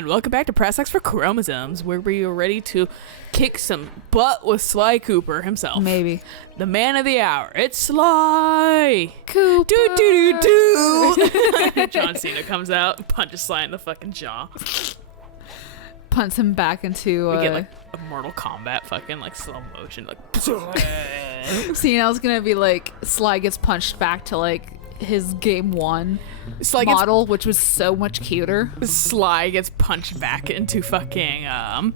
And welcome back to Press X for Chromosomes, where we are ready to kick some butt with Sly Cooper himself. Maybe. The man of the hour. It's Sly! Cooper! Do. John Cena comes out, punches Sly in the fucking jaw. Punts him back into... We get like a Mortal Kombat fucking like slow motion. Like. Cena's gonna be like, Sly gets punched back to like his game one Sly model, which was so much cuter. Sly gets punched back into fucking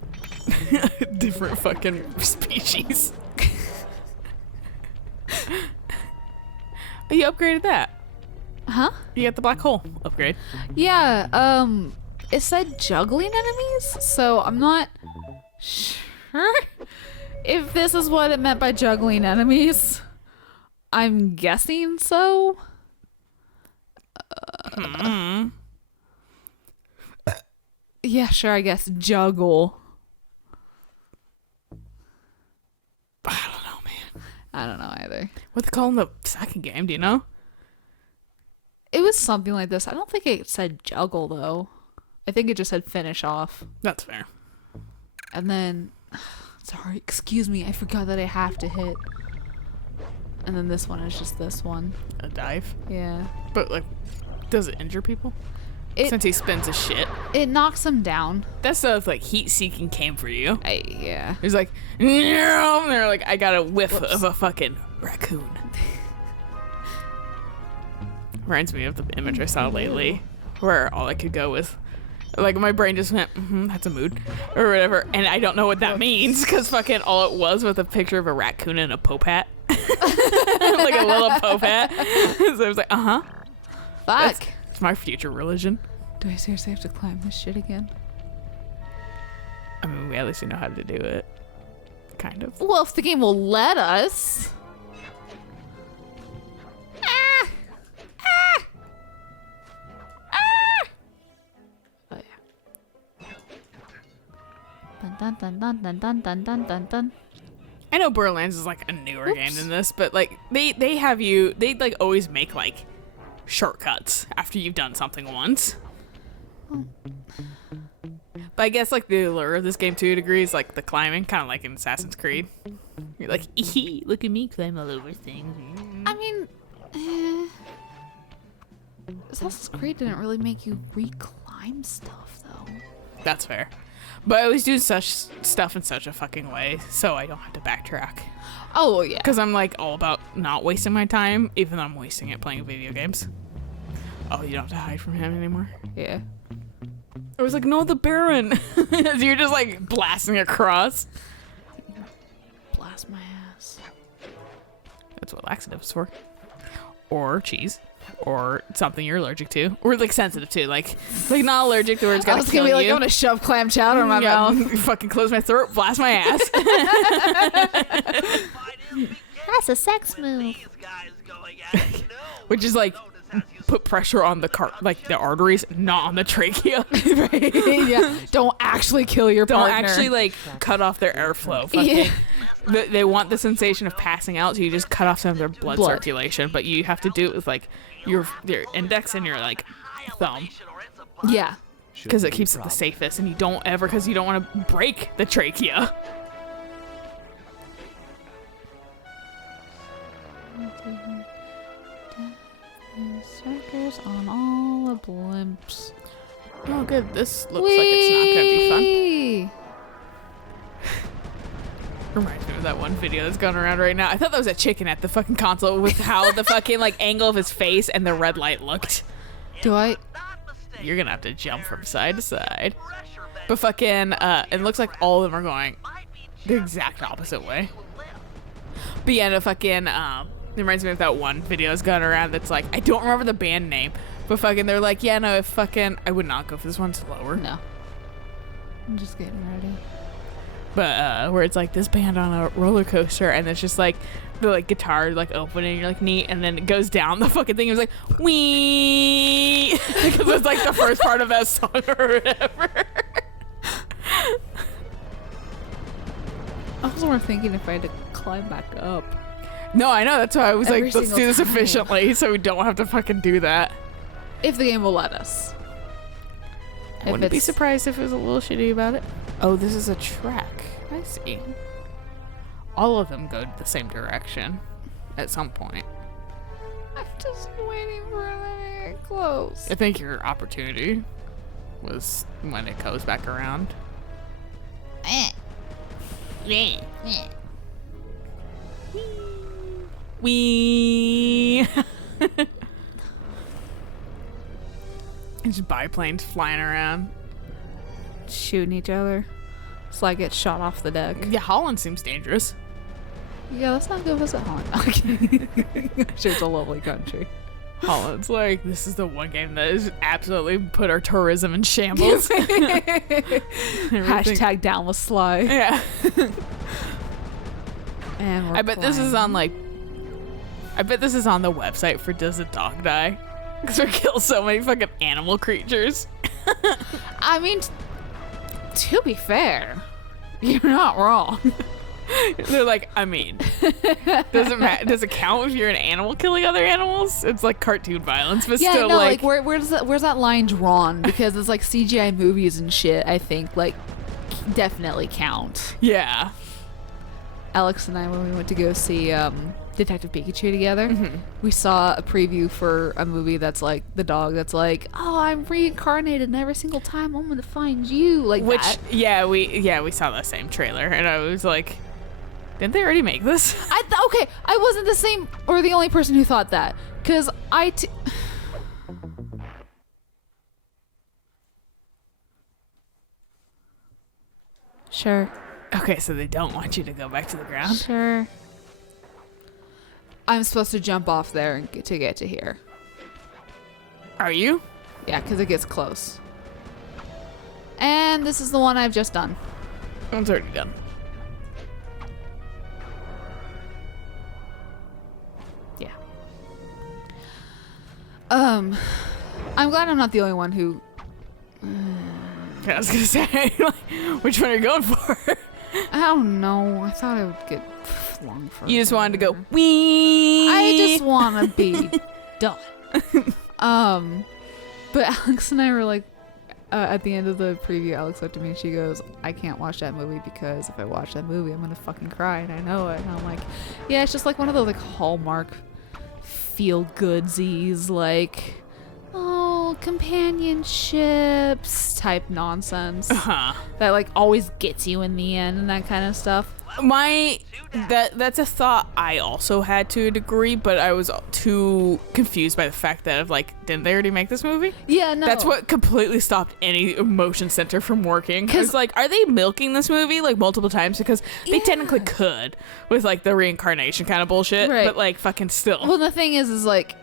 different fucking species. You upgraded that. Huh? You got the black hole upgrade. Yeah, it said juggling enemies, so I'm not sure if this is what it meant by juggling enemies. I'm guessing so. Yeah, sure, I guess juggle. I don't know, man. I don't know either. What they call in the second game, do you know? It was something like this. I don't think it said juggle though. I think it just said finish off. That's fair. And then, sorry, excuse me, I forgot that I have to hit. And then this one is just this one. A dive? Yeah. But like, does it injure people? Since he spins his shit. It knocks them down. That stuff like heat seeking came for you. Yeah. He's like, no, and they're like, I got a whiff of a fucking raccoon. Reminds me of the image I saw lately, where all I could go was, like, my brain just went, that's a mood, or whatever, and I don't know what that means, because fucking all it was a picture of a raccoon and a Pope hat. Like a little Pope hat. So I was like, Fuck. It's my future religion. Do I seriously have to climb this shit again? I mean, we at least know how to do it. Kind of. Well, if the game will let us. Ah! Ah! Ah! Oh, yeah. Dun dun dun dun dun dun dun dun dun. I know Borderlands is like a newer game than this, but like they have you, they like always make like shortcuts after you've done something once. But I guess like the allure of this game to a degree is like the climbing, kind of like in Assassin's Creed. You're like, look at me climb all over things. I mean, Assassin's Creed didn't really make you reclimb stuff though. That's fair. But I always do such stuff in such a fucking way, so I don't have to backtrack. Oh, yeah. Because I'm like all about not wasting my time, even though I'm wasting it playing video games. Oh, you don't have to hide from him anymore? Yeah. I was like, no, the Baron. You're just like blasting across. Blast my ass. That's what laxative's for. Or cheese. Or something you're allergic to. Or like sensitive to. Like not allergic to where it's gonna kill you. I was gonna be like, I'm gonna shove clam chowder in my mouth. Fucking close my throat, blast my ass. That's a sex move. Which is like, put pressure on the like the arteries, not on the trachea. Right? Yeah. Don't actually kill your partner. Don't actually like cut off their airflow. Fucking, they want the sensation of passing out, so you just cut off some of their blood circulation. But you have to do it with like your index and your like thumb. Yeah. Because it keeps it the safest, and you don't want to break the trachea. Strikers on all the blimps. Oh, good. This looks like it's not gonna be fun. Reminds me of that one video that's going around right now. I thought that was a chicken at the fucking console with how the fucking like angle of his face and the red light looked. Do I? You're gonna have to jump from side to side. But fucking, it looks like all of them are going the exact opposite way. But yeah, no fucking, it reminds me of that one video that's going around that's like, I don't remember the band name, but fucking, they're like, yeah, no, if fucking, I would not go for this one slower. No. I'm just getting ready. But, where it's like this band on a roller coaster, and it's just like, the like guitar like opening, you're like neat, and then it goes down the fucking thing. It was like wee, because it's like the first part of that song or whatever. I was more thinking if I had to climb back up. No, I know. That's why I was Every like, let's do this single time. efficiently, so we don't have to fucking do that. If the game will let us. I wouldn't be surprised if it was a little shitty about it. Oh, this is a track. I see. All of them go the same direction at some point. I'm just waiting for them to get close. I think your opportunity was when it goes back around. Wee. Just biplanes flying around. Shooting each other. Sly gets shot off the deck. Yeah, Holland seems dangerous. Yeah, let's not go visit Holland. Okay. Sure, it's a lovely country. Holland's like, this is the one game that has absolutely put our tourism in shambles. Hashtag down with Sly. Yeah. And I bet this is on the website for Does a Dog Die? Because we kill so many fucking animal creatures. I mean, to be fair, you're not wrong. They're like, I mean, does it count if you're an animal killing other animals? It's like cartoon violence, but still, no, like where's that line drawn? Because it's like CGI movies and shit. I think like definitely count. yeah. Alex and I, when we went to go see Detective Pikachu together, we saw a preview for a movie that's like the dog that's like, oh, I'm reincarnated, and every single time I'm gonna find you, like Which that. we saw the same trailer, and I was like, didn't they already make this? Okay, I wasn't the same or the only person who thought that, because Sure. Okay, so they don't want you to go back to the ground. Sure. I'm supposed to jump off there and to get to here. Are you? Yeah, because it gets close. And this is the one I've just done. One's already done. Yeah. I'm glad I'm not the only one who... I was gonna say, like, which one are you going for? I don't know. I thought I would get flung for. You just wanted to go wee. I just want to be done. But Alex and I were like, at the end of the preview, Alex looked at me and she goes, I can't watch that movie because if I watch that movie, I'm gonna fucking cry, and I know it. And I'm like, yeah, it's just like one of those like Hallmark feel-goodsies, like, oh, companionships type nonsense that like always gets you in the end and that kind of stuff. That's a thought I also had to a degree, but I was too confused by the fact that of like, didn't they already make this movie? Yeah, no. That's what completely stopped any emotion center from working. Because like, are they milking this movie like multiple times? Because they technically could with like the reincarnation kind of bullshit, right. But like fucking still. Well, the thing is like,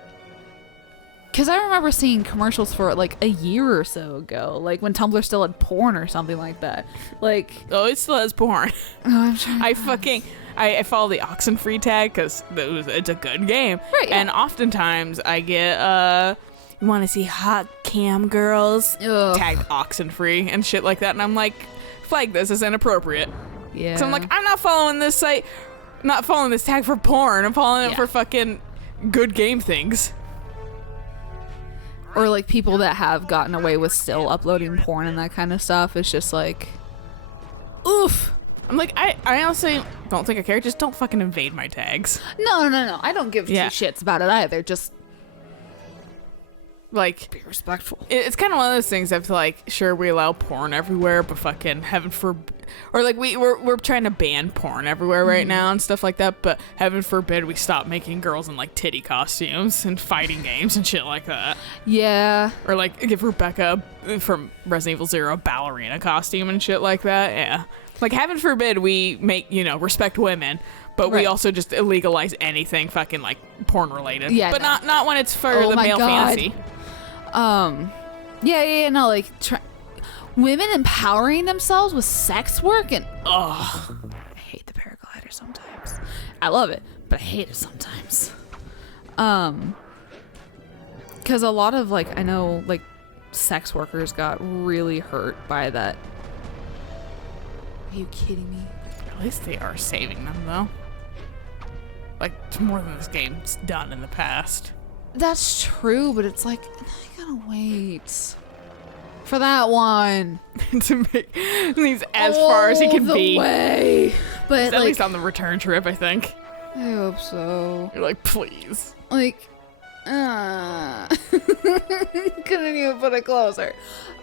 because I remember seeing commercials for it like a year or so ago, like when Tumblr still had porn or something like that. Like, oh, it still has porn. Oh, I'm trying. I follow the Oxenfree tag because it's a good game, right? Yeah. And oftentimes I get you want to see hot cam girls tagged Oxenfree and shit like that, and I'm like, flag this as inappropriate. Yeah. So I'm like, I'm not following this site, not following this tag for porn. I'm following it for fucking good game things. Or like people that have gotten away with still uploading porn and that kind of stuff. It's just like, oof. I'm like, I honestly don't think I care. Just don't fucking invade my tags. No. I don't give two shits about it either. Just like, be respectful. It's kind of one of those things that's like, sure, we allow porn everywhere, but fucking heaven forbid, or like we're trying to ban porn everywhere right now and stuff like that, but heaven forbid we stop making girls in like titty costumes and fighting games and shit like that. Yeah. Or like give Rebecca from Resident Evil 0 a ballerina costume and shit like that. Yeah. Like heaven forbid we make, respect women, but we also just illegalize anything fucking like porn related. Yeah. But not when it's for the male fantasy. No, like women empowering themselves with sex work and I hate the paraglider sometimes. I love it, but I hate it sometimes. Because a lot of like, I know like sex workers got really hurt by that. Are you kidding me? At least they are saving them though. Like, it's more than this game's done in the past. That's true, but it's like, I gotta wait. for that one. To make these as far as he can the be. Way. But At like, least on the return trip, I think. I hope so. You're like, please. Like, couldn't even put it closer.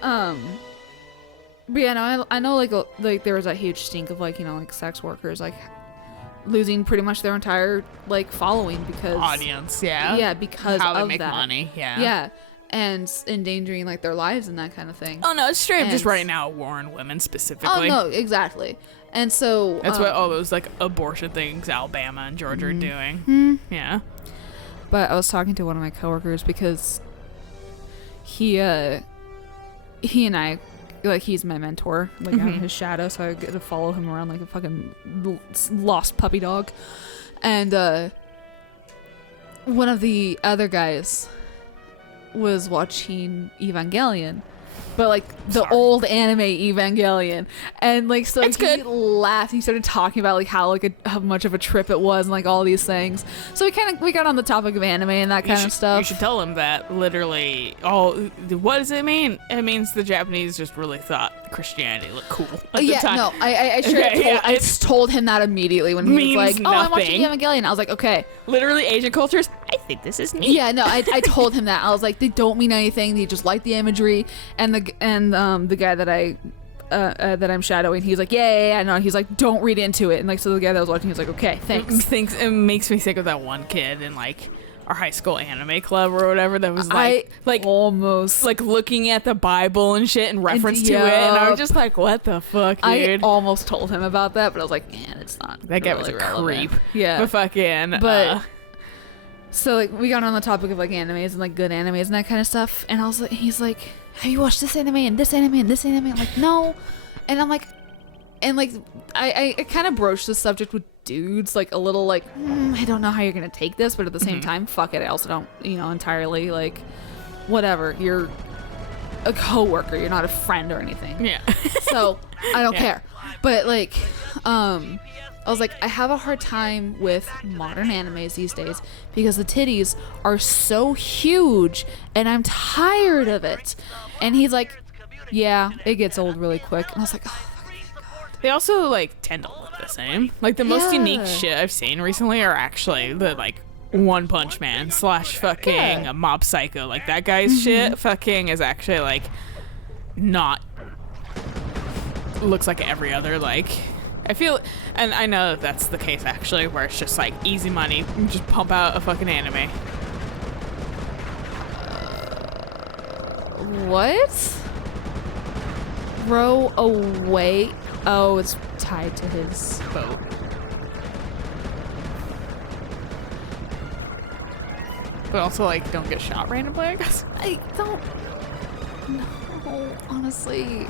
But yeah, no, I know like there was a huge stink of like, you know, like sex workers like losing pretty much their entire like following because Audience, yeah. because how they of make that. money, Yeah, and endangering like their lives and that kind of thing. Oh no, it's straight up just And- right now a war on women Oh specifically. no, exactly. And so That's what all those like abortion things Alabama and Georgia are doing. Hmm. Yeah. But I was talking to one of my coworkers because he and I, like, he's my mentor. Like, I'm his shadow, so I get to follow him around like a fucking lost puppy dog. And one of the other guys was watching Evangelion. But like the old anime Evangelion, and like so It's he good. laughed. He started talking about like how much of a trip it was, and like all these things. So we got on the topic of anime and that kind of stuff. You should tell him that literally all. What does it mean? It means the Japanese just really thought Christianity looked cool at the time. No, I sure Okay, yeah, I told him that immediately when he was means like, "Oh, I'm watching nothing. Evangelion." I was like, "Okay." Literally Asian cultures. I think this is neat. Yeah, no, I told him that. I was like, they don't mean anything. They just like the imagery. And the guy that that I'm shadowing, he's like, yeah, no. He's like, don't read into it. And like, so the guy that was watching, he's like, okay, thanks. It makes me think of that one kid in like our high school anime club or whatever that was like almost like looking at the Bible and shit in reference to it, and I was just like, what the fuck, dude? I almost told him about that, but I was like, man, it's not. That guy really was a relevant. creep. Yeah, But fucking. But- so like we got on the topic of like animes and like good animes and that kind of stuff, and I was like, he's like, have you watched this anime and this anime and this anime? I'm like, no, and I'm like, and like I kind of broached the subject with dudes like a little like, I don't know how you're gonna take this, but at the same time, fuck it, I also don't, you know, entirely like, whatever, you're a coworker, you're not a friend or anything. Yeah. So I don't Yeah. care. But like, I was like, I have a hard time with modern animes these days because the titties are so huge and I'm tired of it. And he's like, yeah, it gets old really quick. And I was like, oh, They also like tend to look the same. Like the most unique Yeah. shit I've seen recently are actually the like One Punch Man / fucking Yeah. Mob Psycho. Like that guy's shit fucking is actually like not looks like every other like. I feel, and I know that that's the case actually, where it's just like easy money, you just pump out a fucking anime. what? Row away. Oh, it's tied to his Boat. But also like don't get shot randomly, I guess. I don't know, honestly.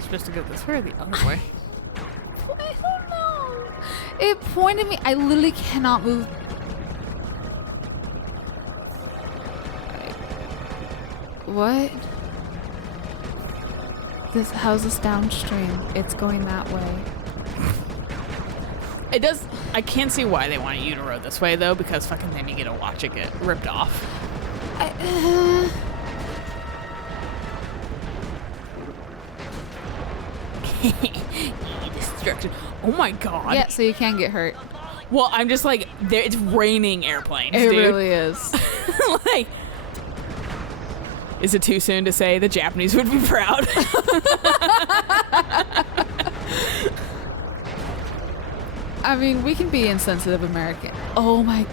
Supposed to go this way or the other way? I don't know. It pointed me. I literally cannot move. What? How's this downstream? It's going that way. It does. I can't see why they want you to row this way though, because fucking then you get to watch it get ripped off. Destruction. Oh my god. Yeah, so you can get hurt. Well, I'm just like, there. It's raining airplanes, It dude. really is. Like, is it too soon to say the Japanese would be proud? I mean, we can be insensitive American. Oh my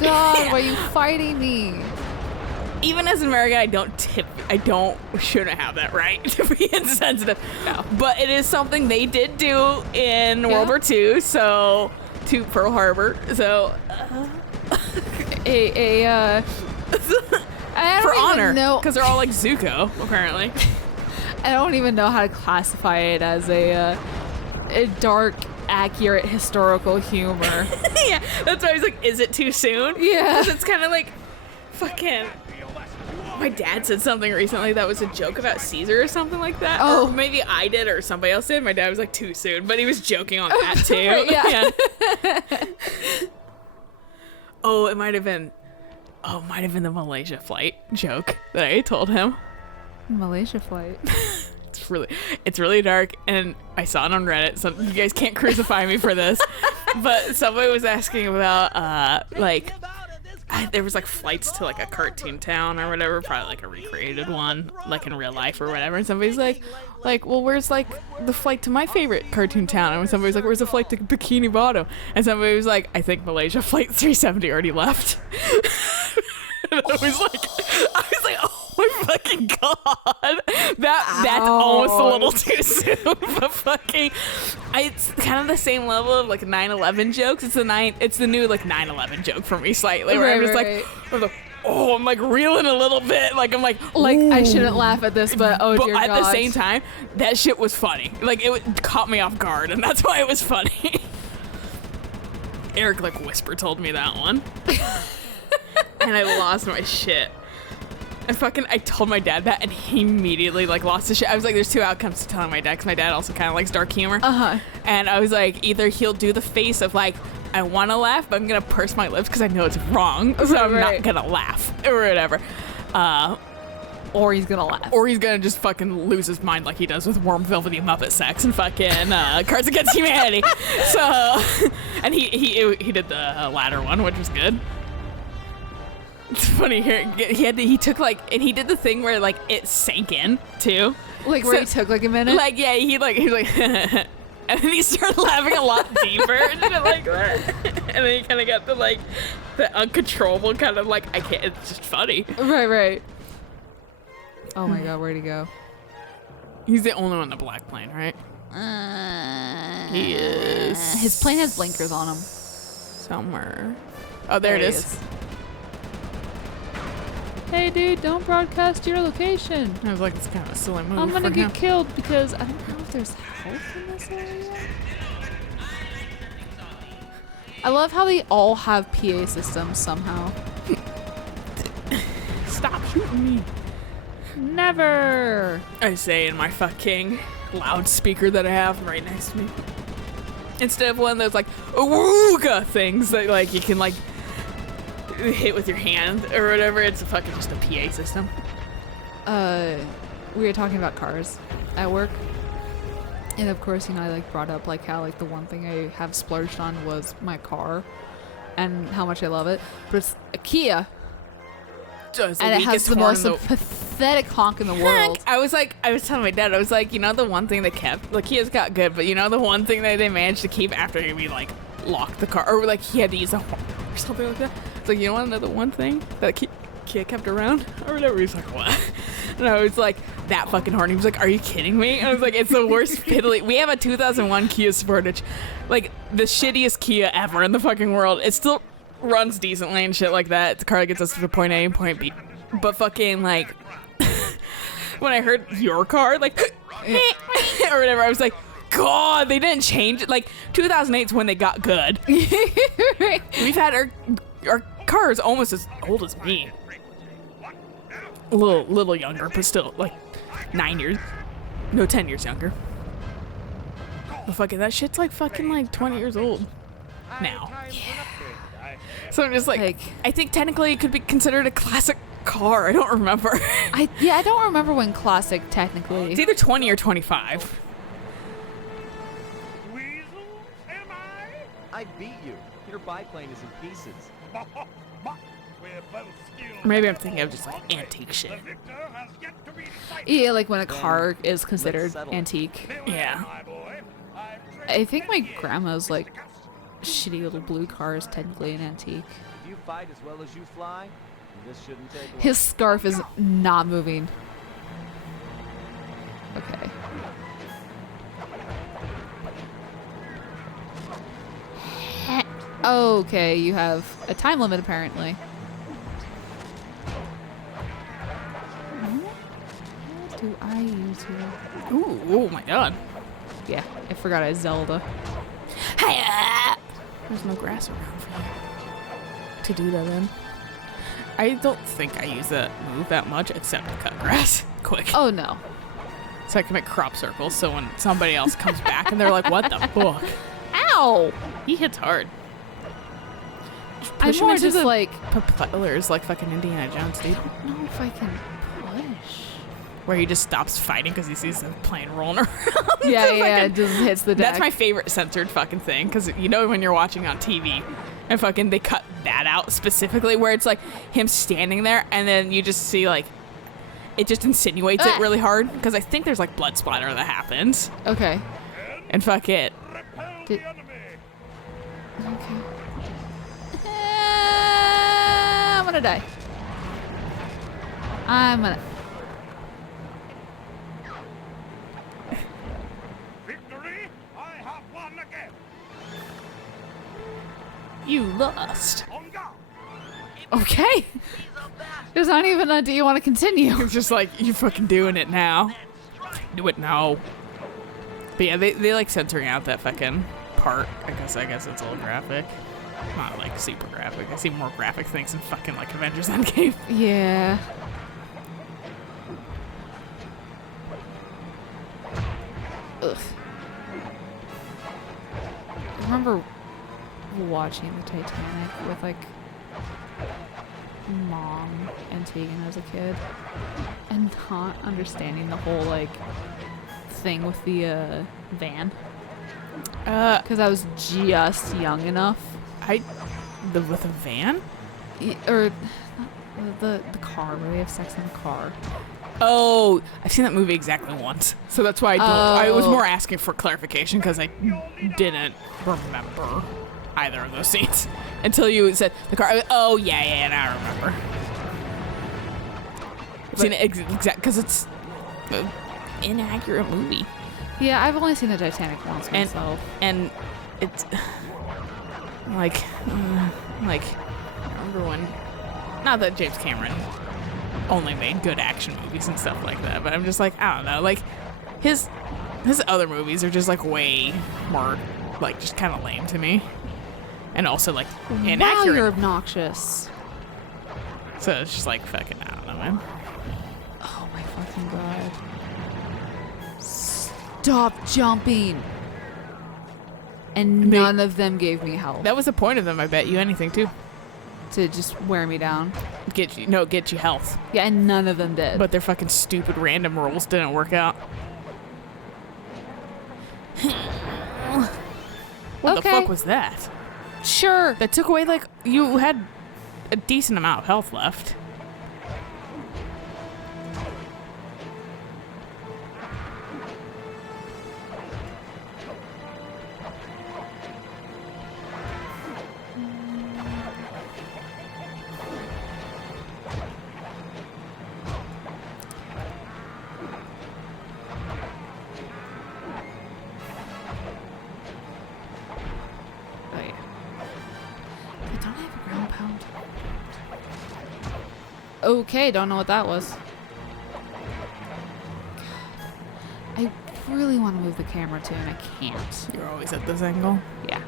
god, why are you fighting me? Even as an American, shouldn't have that right to be insensitive. No. But it is something they did do in World War II, so, to Pearl Harbor, so. I don't For even honor, know. because they're all like Zuko, apparently. I don't even know how to classify it as a dark, accurate historical humor. Yeah, that's why I was like, is it too soon? Yeah. 'Cause it's kind of like, fucking. My dad said something recently that was a joke about Caesar or something like that. Oh. Or maybe I did or somebody else did. My dad was like, too soon. But he was joking on that too. Right, yeah. Oh, it might have been. Oh, might have been the Malaysia flight joke that I told him. Malaysia flight. It's really dark, and I saw it on Reddit, so you guys can't crucify me for this. But somebody was asking about there was like flights to like a cartoon town or whatever, probably like a recreated one, like in real life or whatever. And somebody's like, well, where's like the flight to my favorite cartoon town? And somebody's like, where's the flight to Bikini Bottom? And somebody was like, I think Malaysia flight 370 already left. And I was like, oh my fucking god, that's almost a little too soon. But fucking, it's kind of the same level of like 9/11 jokes. It's the new like 9/11 joke for me slightly. Where I'm just like, I'm like reeling a little bit. Like I'm like I shouldn't laugh at this, but oh dear God. But at the same time, that shit was funny. Like it caught me off guard, and that's why it was funny. Eric like whisper told me that one. And I lost my shit. I told my dad that, and he immediately like lost his shit. I was like, there's two outcomes to telling my dad, because my dad also kind of likes dark humor. And I was like, either he'll do the face of like, I want to laugh, but I'm gonna purse my lips because I know it's wrong, so I'm not gonna laugh or whatever. Or he's gonna laugh. Or he's gonna just fucking lose his mind like he does with Warm Velvety Muppet Sex and fucking Cards Against Humanity. So, and he did the latter one, which was good. It's funny here. He took like, and he did the thing where like it sank in too. Like where he took like a minute. Like yeah, he was like, and then he started laughing a lot deeper and shit like that. And then he kind of got the uncontrollable kind of like, I can't. It's just funny. Right. Oh my god, where'd he go? He's the only one in the black plane, right? He is. His plane has blinkers on him. Somewhere. Oh, there it is. Hey dude, don't broadcast your location. I was like, it's kind of a silly move. I'm gonna get killed because I don't know if there's health in this area. I love how they all have PA systems somehow. Stop shooting me. Never. I say in my fucking loudspeaker that I have right next to me. Instead of one of those like awooga things that like you can like hit with your hand or whatever, it's fucking just a PA system. We were talking about cars at work, and of course, I like brought up like how like the one thing I have splurged on was my car and how much I love it, but it's a Kia, and it has the most pathetic honk in the world. I was telling my dad, I was like, the one thing they kept, like Kia's got good, but the one thing that they managed to keep after we like locked the car, or like he had to use a horn or something like that. It's like, you want to know the one thing that Kia kept around or whatever? He's like, what? And I was like, that fucking horn. He was like, are you kidding me? And I was like, it's the worst fiddly. We have a 2001 Kia Sportage, like the shittiest Kia ever in the fucking world. It still runs decently and shit like that. The car that gets us to point A and point B. But fucking like, when I heard your car, like, or whatever, I was like, God, they didn't change it. Like 2008 is when they got good. We've had our car is almost as old as me. A little younger, but still like 10 years younger. But fucking that shit's like fucking like 20 years old now. Yeah. So I'm just like I think technically it could be considered a classic car. I don't remember. I don't remember when classic technically. It's either 20 or 25. I beat you. Your biplane is in pieces. Maybe I'm thinking of just like antique shit. Yeah, like when a car is considered antique. Yeah. I think my grandma's like shitty little blue car is technically an antique. You fight as well as you fly. This shouldn't take long. His scarf is not moving. Okay. Okay, you have a time limit apparently. What do I use here? Ooh, oh my god. Yeah, I forgot I Zelda. Hiya! There's no grass around for you to do that in. I don't think I use that move that much except to cut grass quick. Oh no. So I can make crop circles so when somebody else comes back and they're like, what the fuck? Ow! He hits hard. I'm push him more into just the like, propellers like fucking Indiana Jones, dude. I don't know if I can push. Where he just stops fighting because he sees the plane rolling around. Yeah, It's yeah, fucking- it just hits the deck. That's my favorite censored fucking thing, because you know when you're watching on TV and fucking they cut that out specifically where it's like him standing there and then you just see like it just insinuates it really hard, because I think there's like blood splatter that happens Okay. and fuck it. Did- Okay. I'm gonna die. I'm gonna. Victory! I have won again! You lost. On guard! Okay. There's not even a do you want to continue? It's just like you fucking doing it now. Do it now. But yeah, they like censoring out that fucking part. I guess it's a little graphic. Not like super graphic. I see more graphic things in fucking like Avengers Endgame. Yeah. Ugh. I remember watching the Titanic with like mom and Tegan as a kid and not understanding the whole like thing with the van because I was just young enough. With a van? Or the car where they have sex in the car. Oh, I've seen that movie exactly once, so that's why I don't. I was more asking for clarification because I didn't remember either of those scenes until you said the car. Oh yeah, now I remember. I've seen it exact because it's an inaccurate movie, Yeah, I've only seen the Titanic once And- myself. and it's like I remember when. Not that James Cameron only made good action movies and stuff like that, but I'm just like, I don't know, like his other movies are just like way more like just kind of lame to me, and also like Wow, inaccurate. you're obnoxious. So it's just like fucking, I don't know, man. Oh my fucking god. Stop jumping. And They- none of them gave me help That was the point of them. I bet you anything too. to just wear me down. Get you health, Yeah, and none of them did. but their fucking stupid random rules didn't work out. What the Okay. fuck was that? sure. That took away like you had a decent amount of health left. Oh yeah. I don't have a ground pound. Okay, don't know what that was. I really want to move the camera too, and I can't. You're always at this angle. Yeah.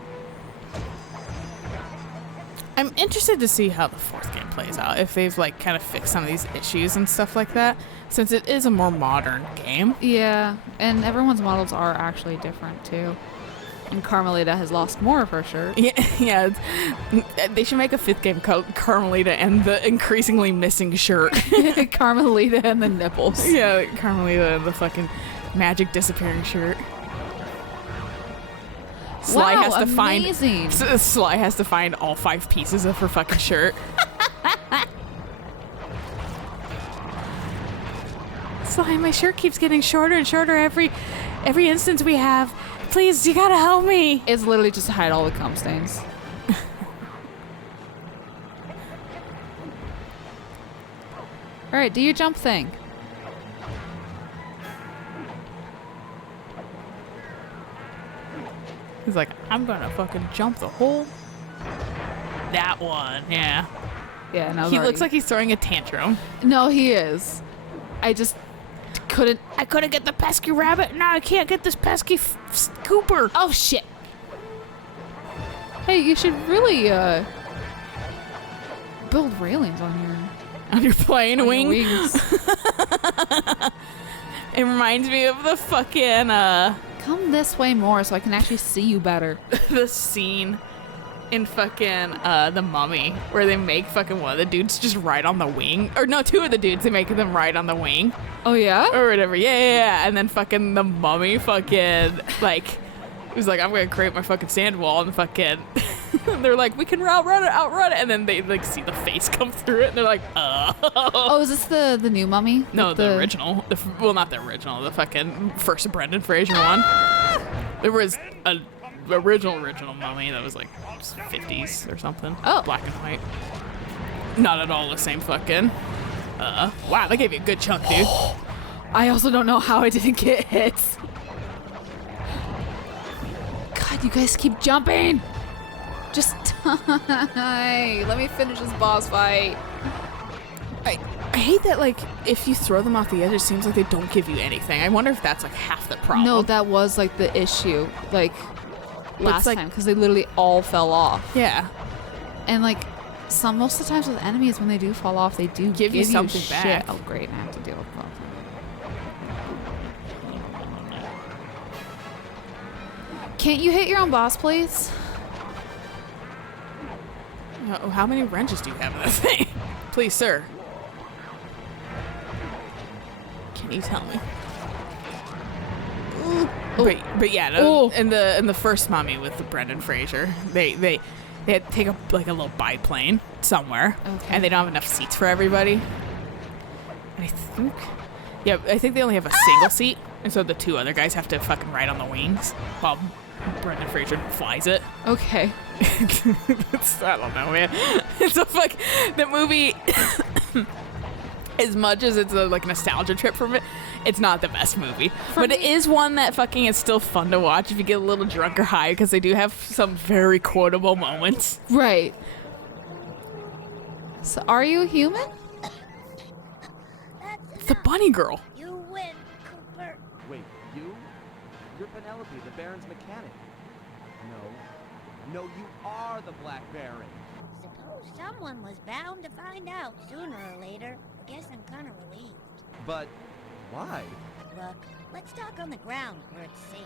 I'm interested to see how the fourth game plays out. If they've like kind of fixed some of these issues and stuff like that, since it is a more modern game. Yeah, and everyone's models are actually different too. And Carmelita has lost more of her shirt. Yeah. They should make a fifth game called Carmelita and the increasingly missing shirt. Carmelita and the nipples. Yeah, Carmelita and the fucking magic disappearing shirt. Sly Wow, has to amazing. find Sly has to find all 5 pieces of her fucking shirt. Sly, my shirt keeps getting shorter and shorter every instance we have. Please, you gotta help me. It's literally just to hide all the cum stains. Alright, do your jump thing. He's like, I'm gonna fucking jump the hole. That one, yeah. Yeah, no. He looks like he's throwing a tantrum. No, he is. I just couldn't. I couldn't get the pesky rabbit. Now I can't get this pesky Cooper. Oh shit. Hey, you should really build railings on your On your plane on your wing. wings. It reminds me of the fucking Come this way more so I can actually see you better. the scene in fucking The Mummy, where they make fucking one of the dudes just ride on the wing, or no, two of the dudes, they make them ride on the wing Oh yeah. or whatever. Yeah. And then fucking The Mummy fucking like, he was like, I'm gonna create my fucking sand wall, and fucking they're like, we can outrun it, and then they like see the face come through it, and they're like, Oh, is this the new Mummy? no, With the original. Well, not the original. The fucking first Brendan Fraser one. There was a original Mummy that was like 50s or something. Oh. Black and white. Not at all the same fucking. Wow, they gave you a good chunk, dude. I also don't know how I didn't get hit. God, you guys keep jumping. Just die. Let me finish this boss fight. I hate that, like, if you throw them off the edge, it seems like they don't give you anything. I wonder if that's like half the problem. No, that was like the issue. Like last like- time, because they literally all fell off. Yeah. And like most of the times with enemies, when they do fall off, they do Give you something shit. back. Oh great, I have to deal with that. Can't you hit your own boss, please? How many wrenches do you have in that thing? Please, sir. Can you tell me? But yeah, no, in the first Mummy with the Brendan Fraser, they had to take a little biplane somewhere, Okay. and they don't have enough seats for everybody. And I think they only have a single seat, and so the two other guys have to fucking ride on the wings while Brendan Fraser flies it. Okay. I don't know, man. It's a fuck. The movie, as much as it's a like nostalgia trip from it, it's not the best movie. But it is one that fucking is still fun to watch if you get a little drunk or high, because they do have some very quotable moments. Right. So, are you a human? The bunny girl. You win, Cooper. Wait, you? You're Penelope, the Baron's mechanic. No, you are the Black Baron. Suppose someone was bound to find out sooner or later. Guess I'm kind of relieved. But why? Look, let's talk on the ground where it's safe.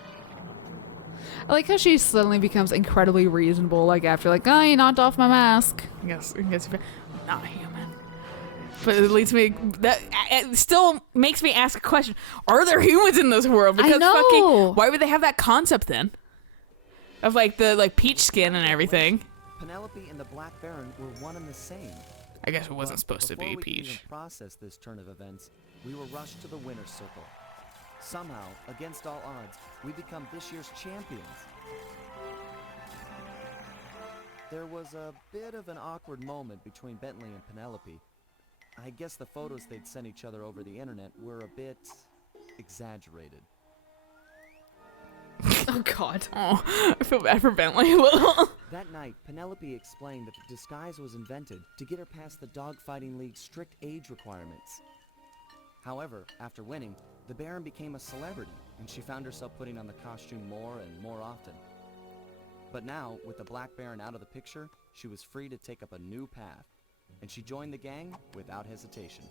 I like how she suddenly becomes incredibly reasonable, like after like, oh, you knocked off my mask. I guess I'm not human. But it leads me that it still makes me ask a question: are there humans in this world? Because know. fucking, why would they have that concept then? Of like the peach skin and everything. Penelope and the Black Baron were one and the same. I guess it wasn't supposed to Before be we could even peach. process this turn of events, we were rushed to the winner's circle. Somehow, against all odds, we become this year's champions. There was a bit of an awkward moment between Bentley and Penelope. I guess the photos they'd sent each other over the internet were a bit exaggerated. Oh God. Oh, I feel bad for Bentley a little. That night, Penelope explained that the disguise was invented to get her past the Dogfighting League's strict age requirements. However, after winning, the Baron became a celebrity, and she found herself putting on the costume more and more often. But now, with the Black Baron out of the picture, she was free to take up a new path, and she joined the gang without hesitation.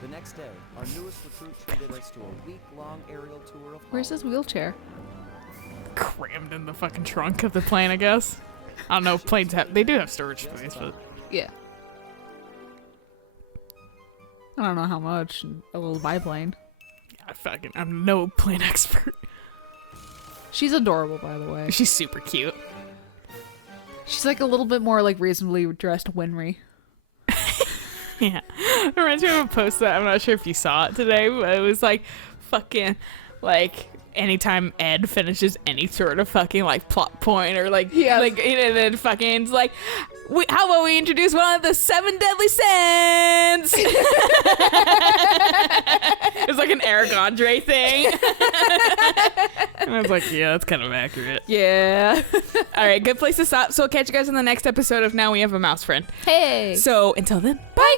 The next day, our newest recruit treated us to a week-long aerial tour of Where's his wheelchair? Crammed in the fucking trunk of the plane, I guess. I don't know. Planes they do have storage space, but Yeah. I don't know how much. A little biplane. I'm no plane expert. She's adorable, by the way. She's super cute. She's like a little bit more like reasonably dressed Winry. Yeah. It reminds me of a post that I'm not sure if you saw it today, but it was like fucking like anytime Ed finishes any sort of fucking like plot point or like like and then fucking it's like how about we introduce one of the 7 deadly sins? It was like an Eric Andre thing. And I was like, yeah, that's kind of accurate. Yeah. All right, good place to stop. So I'll catch you guys in the next episode of Now We Have a Mouse Friend. Hey. So until then, Bye.